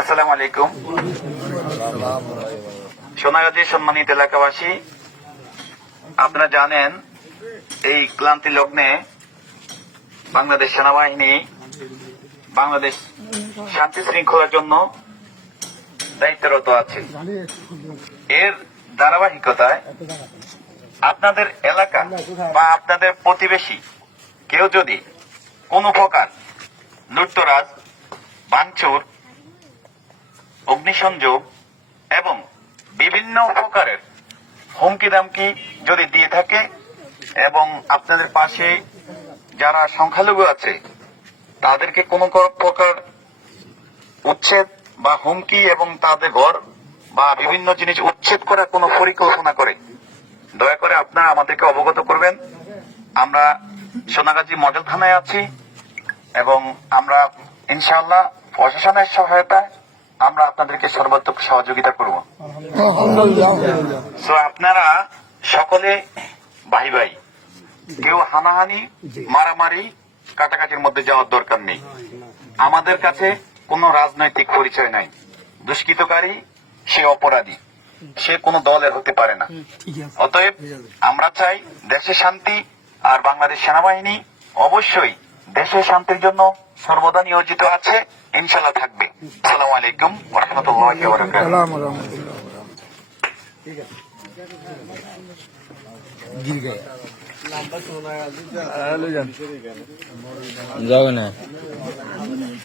আসসালামু আলাইকুম। সোনাগাজী সম্মানিত এলাকাবাসী, আপনারা জানেন এই ক্লান্তি লগ্নে বাংলাদেশ সেনাবাহিনী বাংলাদেশ শান্তি শৃঙ্খলার জন্য দায়িত্বরত আছে। এর ধারাবাহিকতায় আপনাদের এলাকা বা আপনাদের প্রতিবেশী কেউ যদি কোন প্রকার লুটতরাজ, ভাঙচুর, অগ্নিসংযোগ এবং বিভিন্ন প্রকারের হুমকি দামকি যদি দিয়ে থাকে এবং আপনাদের পাশে যারা সংখ্যালঘু আছে তাদেরকে কোনো প্রকার উচ্ছেদ বা হুমকি এবং তাদের ঘর বা বিভিন্ন জিনিস উচ্ছেদ করার কোনো পরিকল্পনা করে, দয়া করে আপনারা আমাদেরকে অবগত করবেন। আমরা সোনাগাজী মডেল থানায় আছি এবং আমরা ইনশাআল্লাহ প্রশাসনের সহায়তায় আমরা আপনাদেরকে সর্বাত্মক সহযোগিতা করব। তো আপনারা সকলে ভাই ভাই, কেউ হানাহানি, মারামারি, কাটাকাটির মধ্যে যাওয়ার দরকার নেই। আমাদের কাছে কোনো রাজনৈতিক পরিচয় নাই। দুষ্কৃতকারী সে অপরাধী, সে কোনো দলের হতে পারে না। অতএব আমরা চাই দেশে শান্তি, আর বাংলাদেশ সেনাবাহিনী অবশ্যই দেশের শান্তির জন্য সর্বদা নিয়োজিত আছে, ইনশাল্লাহ থাকবে। আসসালামু আলাইকুম ওয়া রাহমাতুল্লাহি ওয়া বারাকাতুহু। যাবে না।